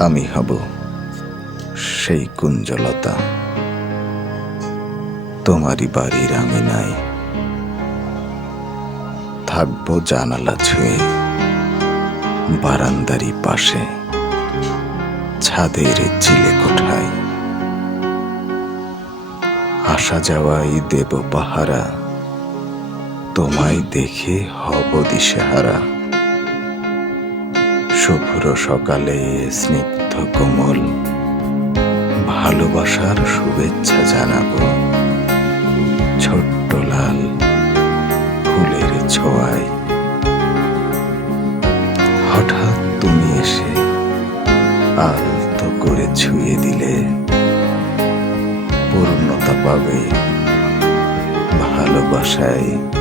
আমি হব সেই কুঞ্জলতা। তোমারই বাড়ির আমি নাই। থাকব জানালা ছুঁয়ে, বারান্দারি পাশে, ছাদের চিলে কোঠায়। আসা যাওয়াই দেব পাহারা, তোমায় দেখে হব দিশেহারা। শুভ্র সকালে স্নিগ্ধ কোমল। ভালোবাসার শুভেচ্ছা জানাব। ছোট্ট লাল ফুলের ছোঁয়ায়। হঠাৎ তুমি এসে আলতো করে ছুঁয়ে দিলে। পূর্ণতা পাবে ভালোবাসায়।